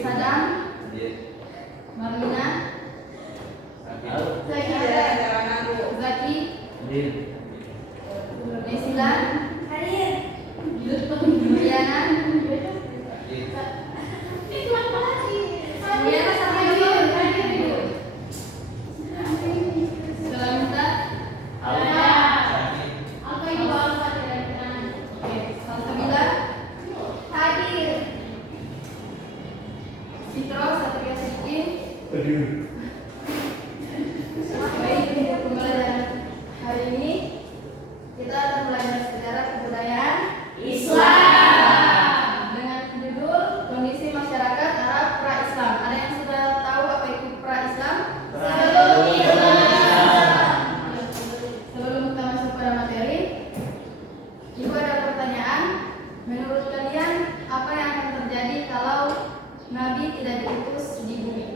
Sadam, Marlina, Zaki, Nesila, Juliana, Juliana sama Ibu. Salamita, Salsabila, Citro, Satria Sikin. Baik, untuk pembelajaran hari ini kita akan belajar sejarah kebudayaan Islam dengan judul kondisi masyarakat Arab pra-Islam. Ada yang sudah tahu apa itu pra-Islam? Sebelum kita masuk pada materi, Ibu ada pertanyaan. Menurut kalian apa yang akan terjadi kalau Nabi tidak diutus di bumi?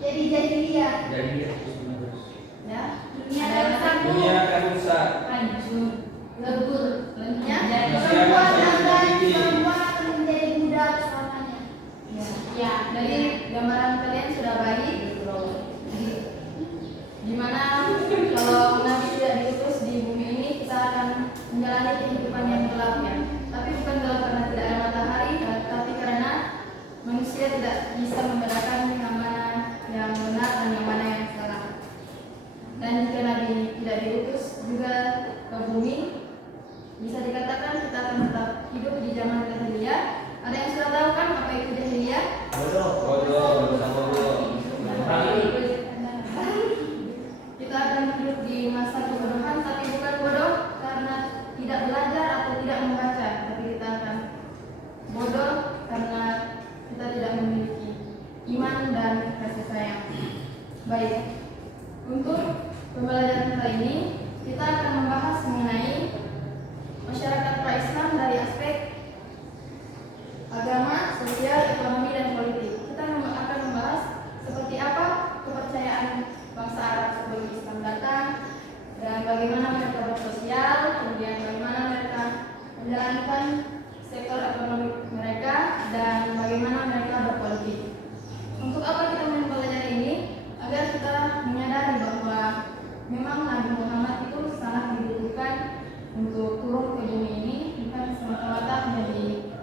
Jadi jahiliyah. Ya. Dunia akan rusak. Hancur, lebur, lenyap. Perempuan akan menjadi budak selamanya. Ya. Dari gambaran kalian sudah baik. Dimana kalau Nabi tidak diutus di bumi ini kita akan menjalani kehidupan yang gelap ya. Tapi bukan gelap karena tidak ada matahari, tapi karena manusia tidak bisa membedakan yang mana yang benar dan yang mana yang salah. Dan jika Nabi tidak diutus juga ke bumi, bisa dikatakan kita akan tetap hidup di zaman jahiliyah. Ada yang sudah tahu kan apa itu jahiliyah? Kita akan hidup di masa kebodohan, tapi bukan bodoh karena tidak belajar atau tidak membaca, tapi kita akan bodoh karena kita tidak memiliki iman dan kasih sayang. Baik, untuk pembelajaran kali ini kita akan membahas mengenai masyarakat pra-Islam dari aspek agama, sosial, ekonomi, dan politik. Kita akan membahas seperti apa kepercayaan bangsa Arab sebelum Islam datang, dan bagaimana mereka bersosial, kemudian bagaimana mereka menjalankan sektor ekonomi mereka, dan bagaimana mereka berpolitik. Untuk apa kita mempelajari ini? Agar kita menyadari bahwa memang Nabi Muhammad itu sangat dibutuhkan untuk turun ke bumi ini, bukan semata-mata menjadi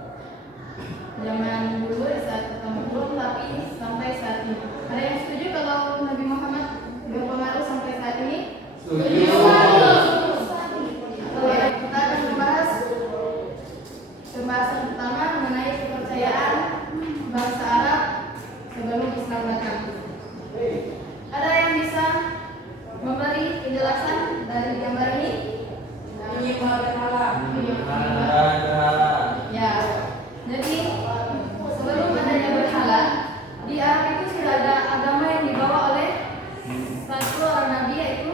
zaman dulu saat pertama turun, tapi sampai saat ini. Ada yang setuju kalau Nabi Muhammad berpengaruh sampai saat ini? Setuju. Kita akan membahas pembahasan pertama mengenai kepercayaan bangsa Arab sebelum Islam datang. Ada yang bisa memberi penjelasan dari gambar ini? Ya. Jadi sebelum adanya berhala, di Arab itu sudah ada agama yang dibawa oleh satu orang nabi, yaitu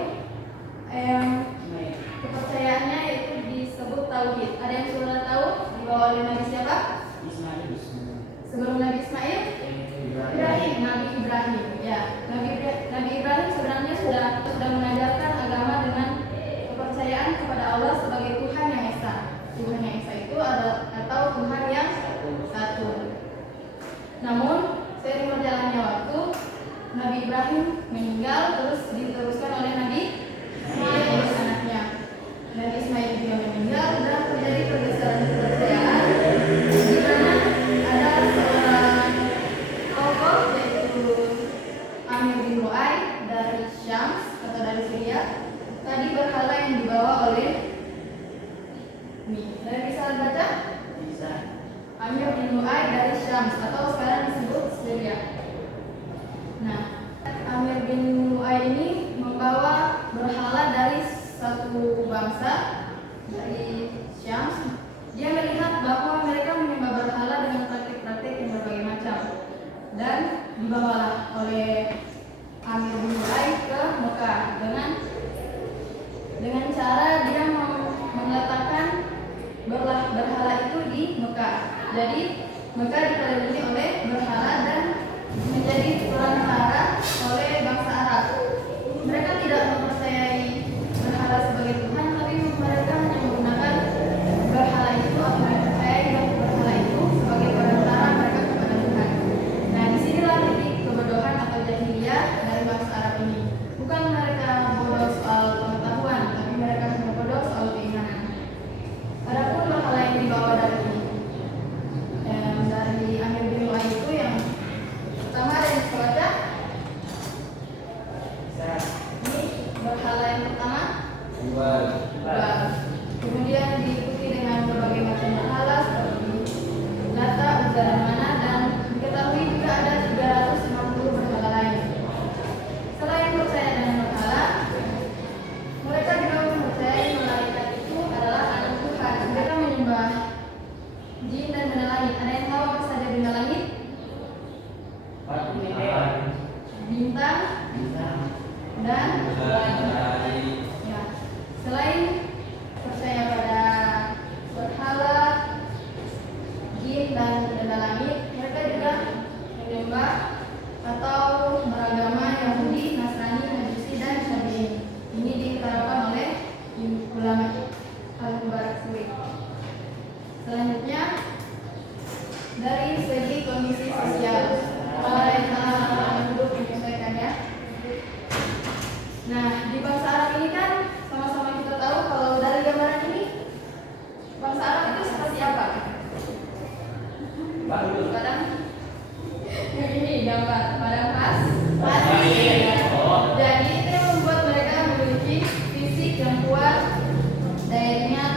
kepercayaannya yaitu disebut tauhid. Ada yang sudah tahu dibawa oleh Nabi siapa? Sebelum Nabi Ismail? Nabi Ibrahim. Ya, Nabi Ibrahim sebenarnya sudah mengajarkan agama dengan kepercayaan kepada Allah sebagai Tuhan yang esa. Tuhan yang esa itu atau Tuhan yang satu. Namun seiring berjalannya waktu, Nabi Ibrahim meninggal, terus diteruskan oleh Nabi Ismail anaknya. Nabi Ismail juga meninggal dan terjadi pergeseran kepercayaan di mana ada seorang tokoh yaitu Amir bin Lu'ay dari Syams atau dari Syria. Tadi berhala yang dibawa oleh Dari bisa baca? Bisa. Amir bin Lu'ay dari Syams atau sekarang disebut Syria. Nah, Amir bin Lu'ay ini membawa berhala dari satu bangsa dari Syams. Dia melihat bahwa mereka menyembah berhala dengan praktik-praktik yang berbagai macam, dan dibawalah oleh Amir bin Lu'ay ke Mekah dengan cara dia meletakkan berhala itu di Mekah. Jadi Mekah dikelilingi oleh berhala dan menjadi perantara oleh bangsa Arab. Mereka tidak mempercayai berhala sebagai Tuhan, tapi mereka hanya menggunakan berhala itu atau mempercayai berhala itu sebagai perantara atau beragama Yahudi, Nasrani, Majusi, dan Syafi'i. Ini diterapkan oleh ulama Al-Mubarak Furi. Selanjutnya dari segi kondisi sosial, yang telah duduk menyesuaikan ya. Nah, di bangsa Arab ini kan sama-sama kita tahu kalau dari gambaran ini bangsa Arab itu seperti apa? Padang ini gambar padang pasir. Jadi itu yang membuat mereka memiliki fisik yang kuat, daya ingat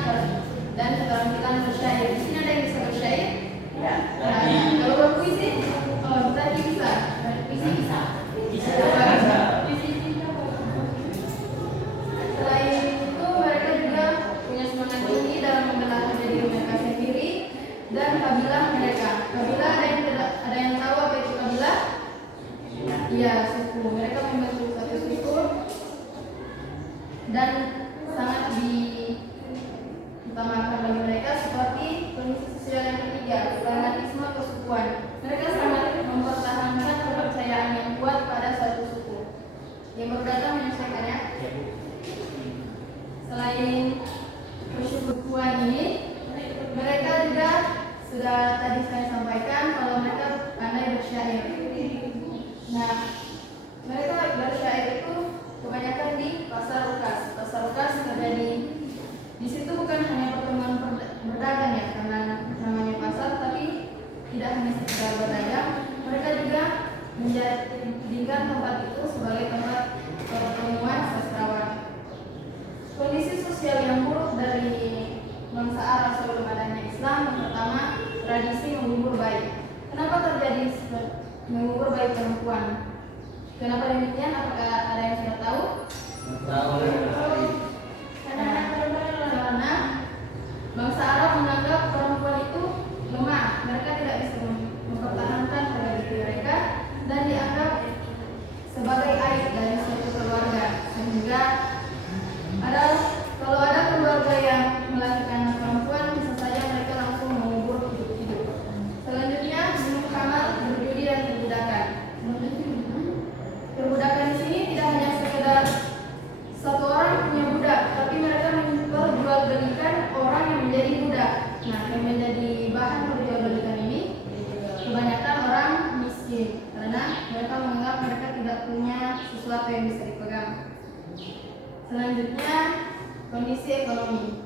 dan keterampilan bersyair. Di sini ada yang bisa bersyair? Ya. Nah, kalau berpuisi, tadi bisa. Puisi bisa. Puisi bisa. Selain itu mereka juga punya semangat tinggi dalam membela diri mereka sendiri dan kabilah mereka. Kabilah ada yang tahu apa itu kabilah? Iya, suku. Mereka membentuk satu suku dan sangat diutamakan bagi mereka seperti kondisi sosial yang ketiga, fanatisme kesukuan. Mereka sangat mempertahankan kepercayaan yang kuat pada satu suku. Yang berdatang menyelesaikannya. Selain kesukuan ini, mereka juga sudah tadi saya sampaikan kalau mereka pandai bersyair. Nah, mereka bersyair itu kebanyakan di pasar Ukas. Pasar Ukas terjadi di situ bukan hanya pertemuan berdagang ya, karena namanya pasar, tapi tidak hanya sekedar berdagang. Mereka juga menjadikan tempat itu sebagai tempat pertemuan sastrawan. Kondisi sosial yang buruk dari bangsa Arab sebelum adanya Islam, yang pertama tradisi mengubur bayi. Kenapa terjadi mengubur bayi perempuan? Kenapa demikian? Apakah ada yang sudah tahu? Karena bangsa Arab menganggap perempuan itu lemah. Mereka tidak bisa mempertahankan harga diri mereka dan dianggap sebagai aib dari suatu keluarga. Sehingga kalau ada keluarga yang melahirkan perempuan, bisa saja mereka langsung mengubur hidup-hidup. Selanjutnya, minum khamar, berjudi dan perbudakan. Perbudakan di sini tidak hanya sekedar satu orang punya budak, tapi mereka memperjualbelikan orang yang menjadi budak. Nah, yang menjadi bahan perjualbelikan ini kebanyakan orang miskin, karena mereka menganggap mereka tidak punya sesuatu yang bisa dipegang. Selanjutnya, kondisi ekonomi.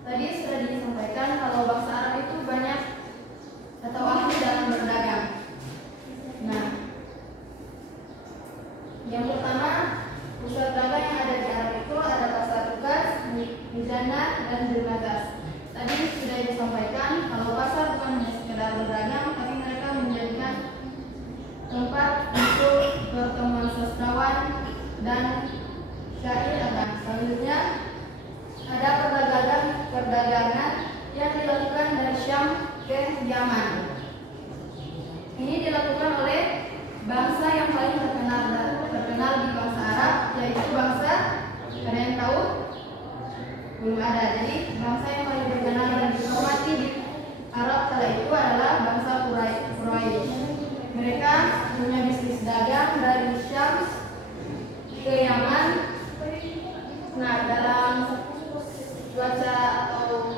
Tadi sudah disampaikan kalau bangsa Arab itu banyak atau ahli dalam berdagang. Nah, yang pertama, pusat dagang yang ada di Arab itu ada pasar Ukas, Mizanah, dan Jumazas. Tadi sudah disampaikan kalau pasar bukan hanya sekedar berdagang, tapi mereka menjadikan tempat untuk pertemuan sastrawan dan syair. Selanjutnya ada perdagangan yang dilakukan dari Syam ke Yaman. Ini dilakukan oleh bangsa yang paling terkenal di bangsa Arab, yaitu bangsa, ada yang tahu? Belum ada. Jadi bangsa yang paling terkenal dan dihormati di Arab kala itu adalah bangsa Quraisy. Mereka punya bisnis dagang dari Syam ke Yaman. Nah, dalam cuaca atau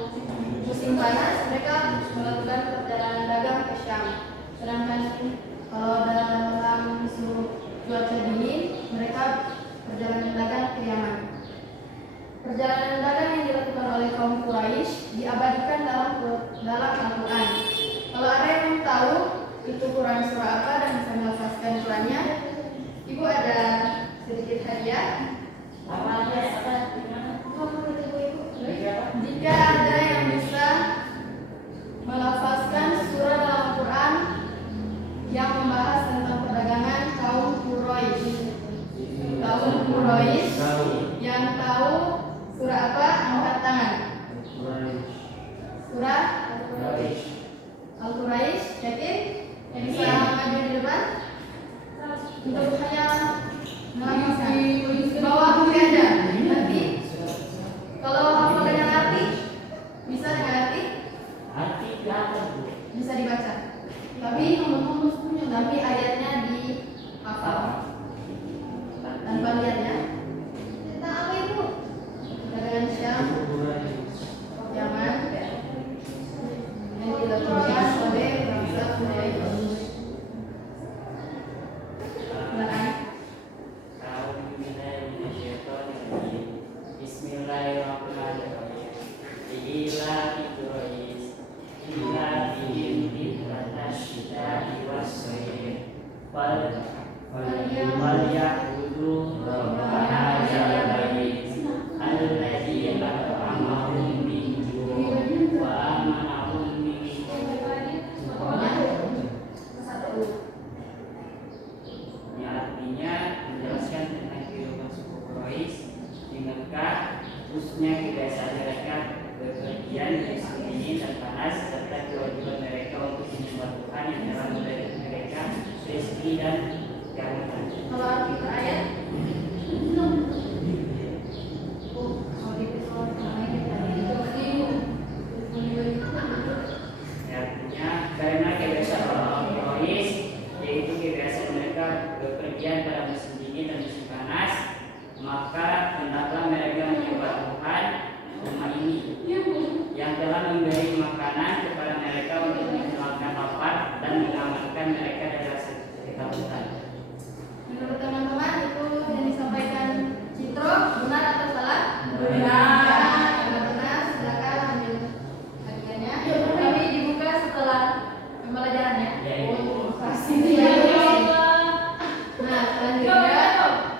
musim panas mereka melakukan perjalanan dagang ke Syam. Sedangkan kalau dalam cuaca dingin mereka perjalanan dagang ke Yaman. Perjalanan dagang yang dilakukan oleh kaum Quraisy diabadikan dalam Al-Quran. Kalau ada yang tahu itu Quran surah apa dan bisa melafazkan Qurannya, Ibu ada sedikit hadiah. Jika ada yang bisa melafazkan surah dalam Quran yang membahas tentang perdagangan kaum Quraisy yang tahu surah apa, angkat tangan. Surah Al-Quraisy, yakin? Yang bisa maju di depan untuk hanya melafazkan. Bawah mungkin ada. Nanti kalau hafal dengan arti liya'budu rabb hadzal bait alladzi at'amahum min ju' wa amanahum min Ini artinya menjelaskan tentang kehidupan suku Quraisy di Mekah, khususnya kebiasaan mereka bepergian dari dingin dan panas, serta kewajiban mereka untuk menyembah Tuhan yang telah memberi mereka rezeki dan keamanan. Kalau arti per ayat Artinya karena kebiasaan orang Quraisy, yaitu kebiasaan mereka bepergian pada musim dingin dan musim panas, maka hendaklah mereka menyembah Tuhan rumah ini yang telah memberi makanan kepada mereka untuk menghilangkan lapar dan mengamankan mereka dari rasa ketakutan. menurut teman-teman itu yang disampaikan Citro benar atau salah? Benar. Karena benar, silakan ambil hadiahnya. Kami dibuka setelah pembelajarannya. Ya, Ibu. Pasti. Nah, selanjutnya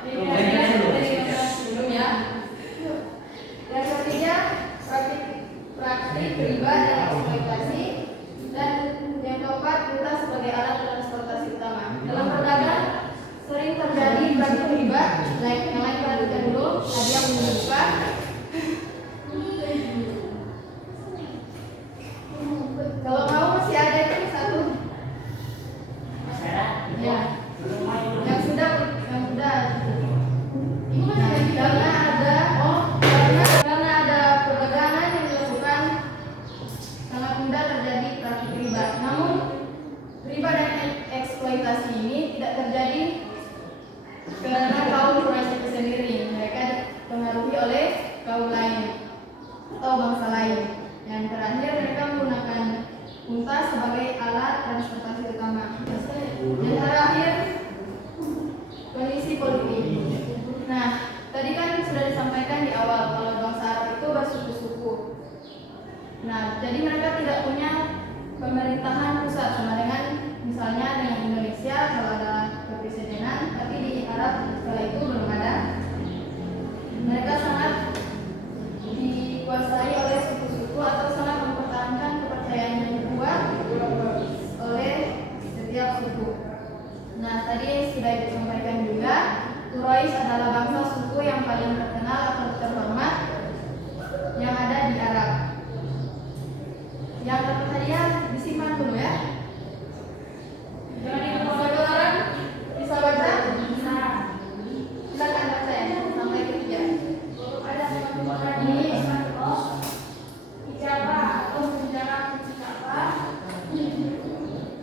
belum ya. Yang ketiga, praktik riba dan eksploitasi. Dan yang keempat, kita sebagai alat transportasi utama. Dalam berdagang sering terjadi praktik riba. Yang lain perhatikan dulu. Hadiah membuka. Kalau mau masih ada itu satu. Masalah? Ya. Yang sudah. Karena ada perdagangan yang dilakukan sangat mudah terjadi praktik riba. Namun riba dan eksploitasi ini tidak terjadi karena kaum Quraisy itu sendiri. Mereka dipengaruhi oleh kaum lain atau bangsa lain. Yang terakhir, mereka menggunakan unta sebagai alat transportasi utama. Yang terakhir, kondisi politik. Nah, tadi kan sudah disampaikan di awal kalau bangsa Arab itu bersuku-suku. Nah, jadi mereka tidak punya pemerintahan pusat sama dengan misalnya dengan Indonesia kalau ada kepresidenan, tapi di Arab kala itu belum ada. Mereka sangat dikuasai oleh suku-suku atau sangat mempertahankan kepercayaan yang kuat oleh setiap suku. Nah, tadi sudah disampaikan juga, Quraisy adalah bangsa suku yang paling terkenal atau terhormat yang ada di Arab. Yang dapat hadiah disimpan dulu ya. Jangan dibawa orang. Bisa baca? Bisa. Silakan baca ya sampai ketiga. Ada ini ijabah atau menjalankan ijabah.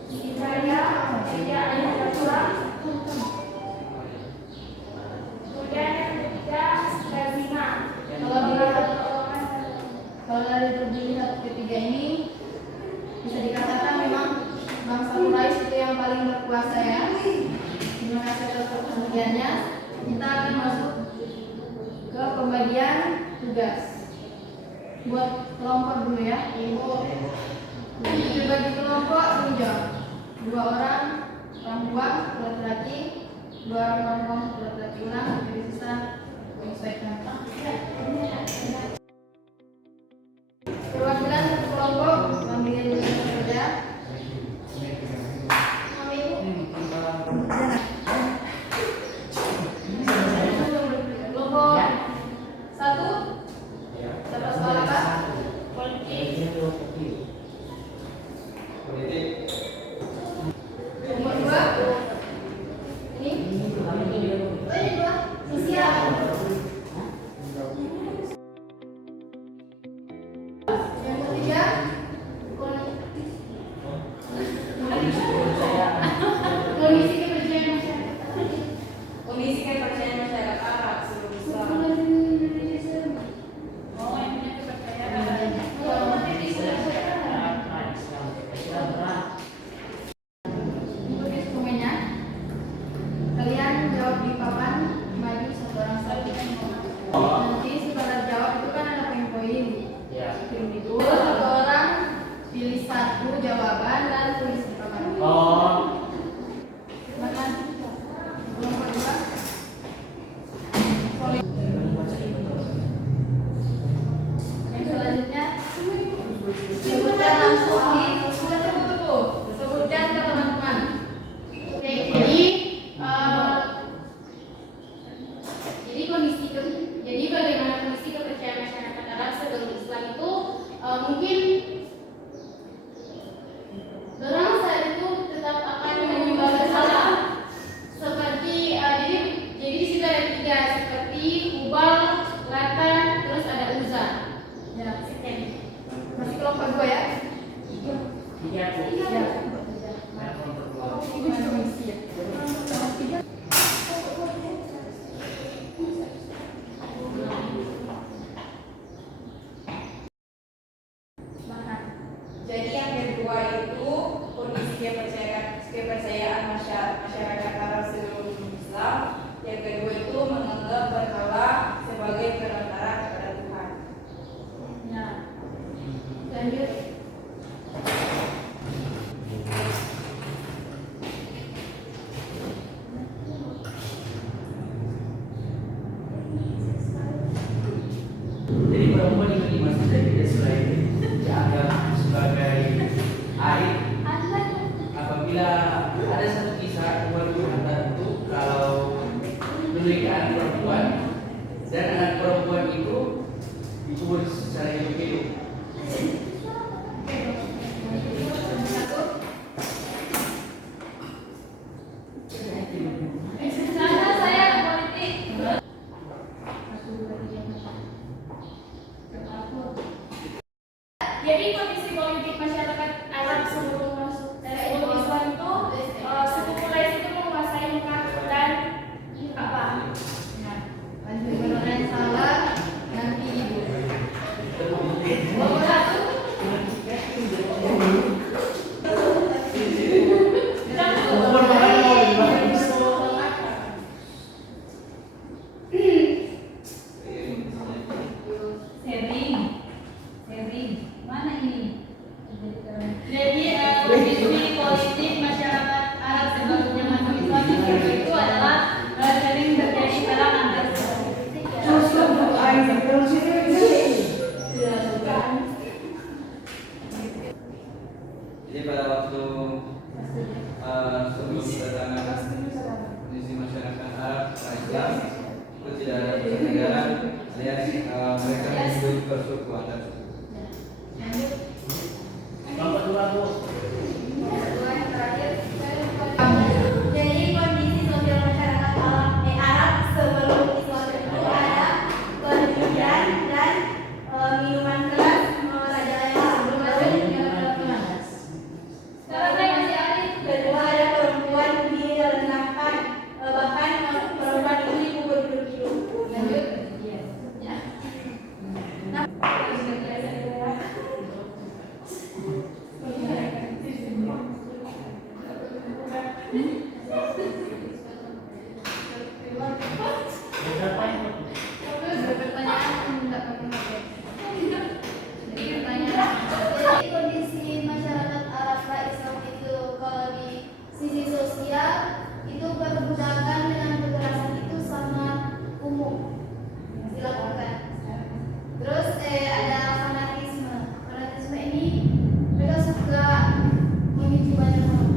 Hidayah, ayat surah. Kemudian yang ketiga lazimah. Kalau dilihat ketiga ini bisa dikatakan memang bangsa Quraisy itu yang paling berkuasa ya. Terima kasih atas perhatiannya. Kita akan masuk ke pembagian tugas. Buat kelompok dulu ya. Ibu dibagi kelompok menjawab. 2 orang perempuan laki-laki, 2 orang perempuan laki-laki ulang, jadi sisa menyesuaikan. Perwakilan satu kelompok ambil saja. Kelompok 1 dapat soal apa? Politik. Kelompok 2 ini sosial. Yang ketiga kondisi kepercayaan masyarakat. Kondisi kepercayaan masyarakat Arab seluruh Islam. Oh, yang punya kepercayaan. Untuk semuanya, kalian jawab di papan, maju satu orang satu. Nanti setelah jawab itu kan ada poin-poin. Ya. Itu satu orang pilih satu jawaban dan tulis di papan. Oh. Nah, perempuan itu di masa jahiliyah selain dianggap sebagai aib, apabila ada satu kisah umat Tuhan tertentu kalau memiliki anak perempuan dan anak perempuan itu dikubur secara hidup-hidup. Karena saya politik. Jadi kondisi politik masyarakat Arab sebelum masuk sebelum Islam itu suku Quraisy itu menguasai Mekah dan apa? Lanjut mengenai salah nanti ibu. Nomor satu. Sharing. Mana ini? Jadi kondisi politik masyarakat Arab sebelum zaman Islam itu adalah sharing terjadi perang antar suku. Jadi pada waktu sebelum kedatangan kondisi masyarakat Arab Islam itu tidak ada negara alias mereka hidup bersuku antar suku. Jadi kondisi sosial masyarakat Arab sebelum Islam itu ada pendidikan dan minuman keras merajalela. Sekarang saya masih ada. Kedua ada perempuan direndahkan, bahkan perempuan itu dikubur hidup-hidup. Lanjut. Jadi kondisi masyarakat Arab Islam itu kalau di sisi sosial itu perbudakan dengan kekerasan itu sangat umum dilakukan. Terus ada fanatisme. Fanatisme ini mereka suka memicu banyak orang.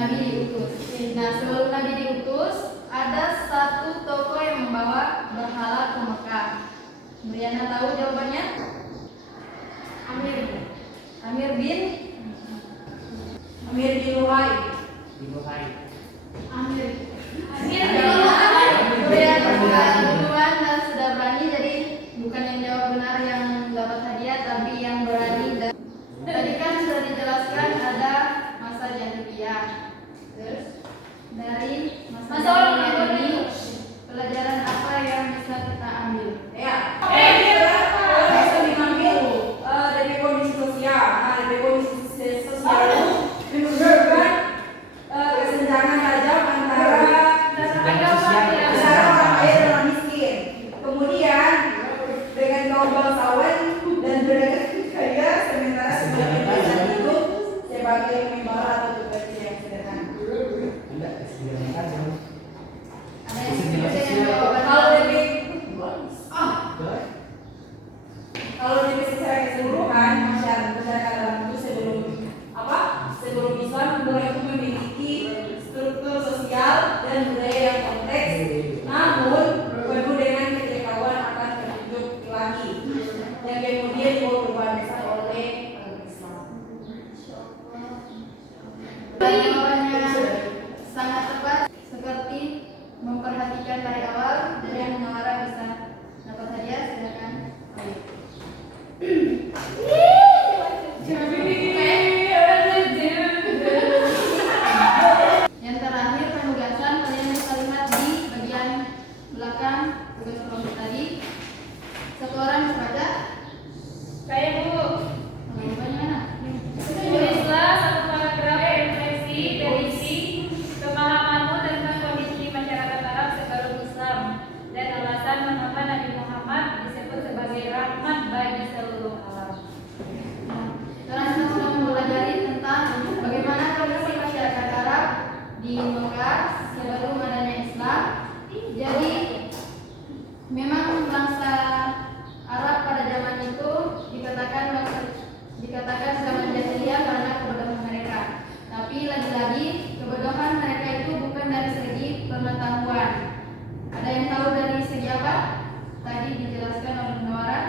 Nabi diutus. Nah, sebelum Nabi diutus, ada satu tokoh yang membawa berhala ke Mekah. Briana tahu jawabannya? Amir bin Amir bin Luhai. Amir Briana bukan duluan dan sudah berani, jadi bukan yang jawab benar yang dapat hadiah, tapi yang berani. Dan tadi kan sudah dijelaskan ada masa jahiliyah. Terus dari masa jahiliyah ini pelajaran apa yang bisa kita ambil? Ya. Bisa diambil dari kondisi sosial. Nah, dari kondisi sosial itu menyebabkan kesenjangan tajam antara orang kaya dan orang miskin. Kemudian dengan kaum bangsawan dan beragam kaya, sementara sebagian besar itu sebagai pembara atau pekerja yang sederhana. Ada yang jawaban Kalau dari secara keseluruhan masyarakat dalam itu sebelum Islam mulai memiliki struktur sosial dan budaya yang kompleks, namun penuh dengan ketidaktahuan akan petunjuk ilahi yang kemudian dibawa perubahan besar oleh Islam. Jawabannya sangat tepat, seperti memperhatikan dari awal. Dari yang Munawara bisa dapat hadiah, silakan. Yang terakhir, penugasan kalian bisa lihat di bagian belakang tugas kelompok tadi. Satu orang bisa baca. Saya Bu. Jawabannya mana? Tulislah satu paragraf refleksi dari isi pemahamanmu tentang kondisi masyarakat Arab sebelum Islam dan alasan mengapa Nabi Muhammad disebut sebagai rahmat bagi seluruh alam. Sekarang kita sudah mempelajari tentang bagaimana kondisi masyarakat Arab di Mekah sebelum adanya Islam. Jadi memang bangsa Arab pada zaman itu dikatakan zaman jahiliyah karena kebodohan mereka. Tapi lagi-lagi kebodohan mereka itu bukan dari segi pengetahuan. Ada yang tahu dari segi apa? Tadi dijelaskan oleh Munawara.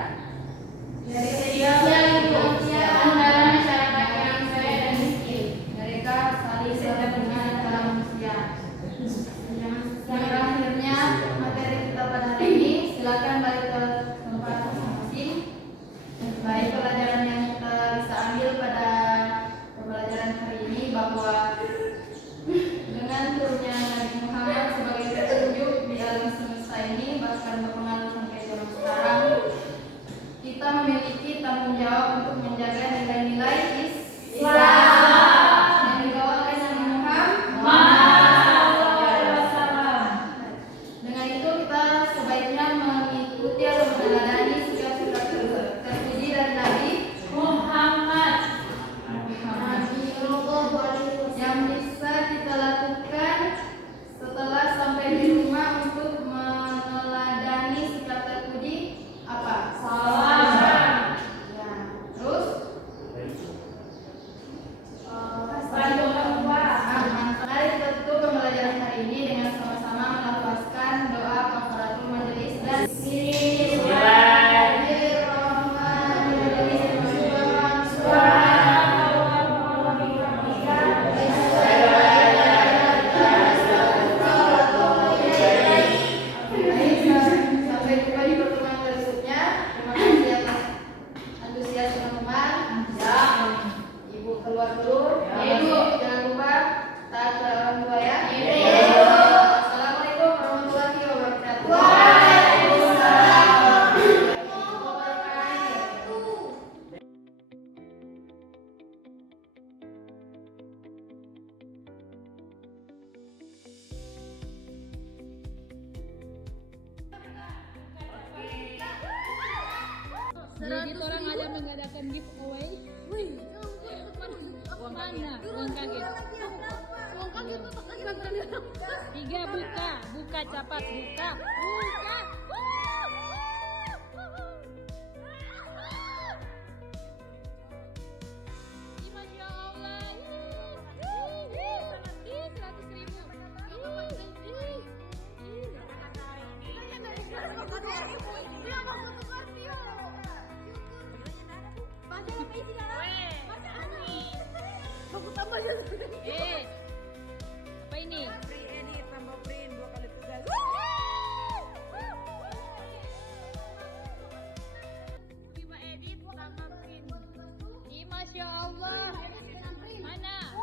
Dari segi antara masyarakat yang kaya dan miskin. Mereka saling berhubungan antara manusia. Yang terakhirnya materi kita pada hari ini, silakan balik ke tempat masing-masing. Baik, pelajaran yang kita bisa ambil pada pembelajaran hari ini bahwa dengan turunnya Nabi Muhammad sebagai petunjuk di alam semesta ini bahkan berpengaruh sampai zaman sekarang, kita memiliki tanggung jawab untuk menjaga nilai-nilai Islam yang dibawa oleh Nabi Muhammad. Dengan itu kita sebaiknya mengikuti atau meneladani sikap-sikap terpuji dari Nabi Muhammad. yang bisa kita lakukan setelah sampai di rumah untuk meneladani sikap terpuji apa? Salam. Ya. Terus Bantu orang tua. mari kita tutup pembelajaran hari ini dengan sama-sama melafazkan doa kafaratul majelis dan sampai jumpa di pertemuan berikutnya. Terima kasih atas antusias teman-teman. Ibu keluar dulu. Ibu jangan lupa taat pada orang tua ya. Assalamualaikum warahmatullahi wabarakatuh. Jadi orang ada mengadakan giveaway. Wih, mana? Uang kaget. Tiga buka cepat buka. Masya Allah. Apa ini? Free edit tambah print 2 kali tugas. Lima edit sama print. Ih, Masya Allah. Mana?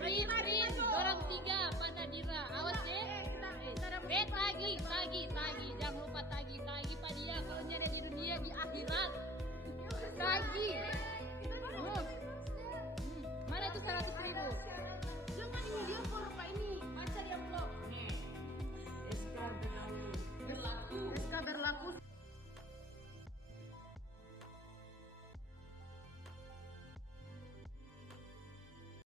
Print. Orang 3 pada Dira. Awas deh. Tagi. Jangan lupa tagi Pak dia kalau nyari di dunia di akhirat. Tagi.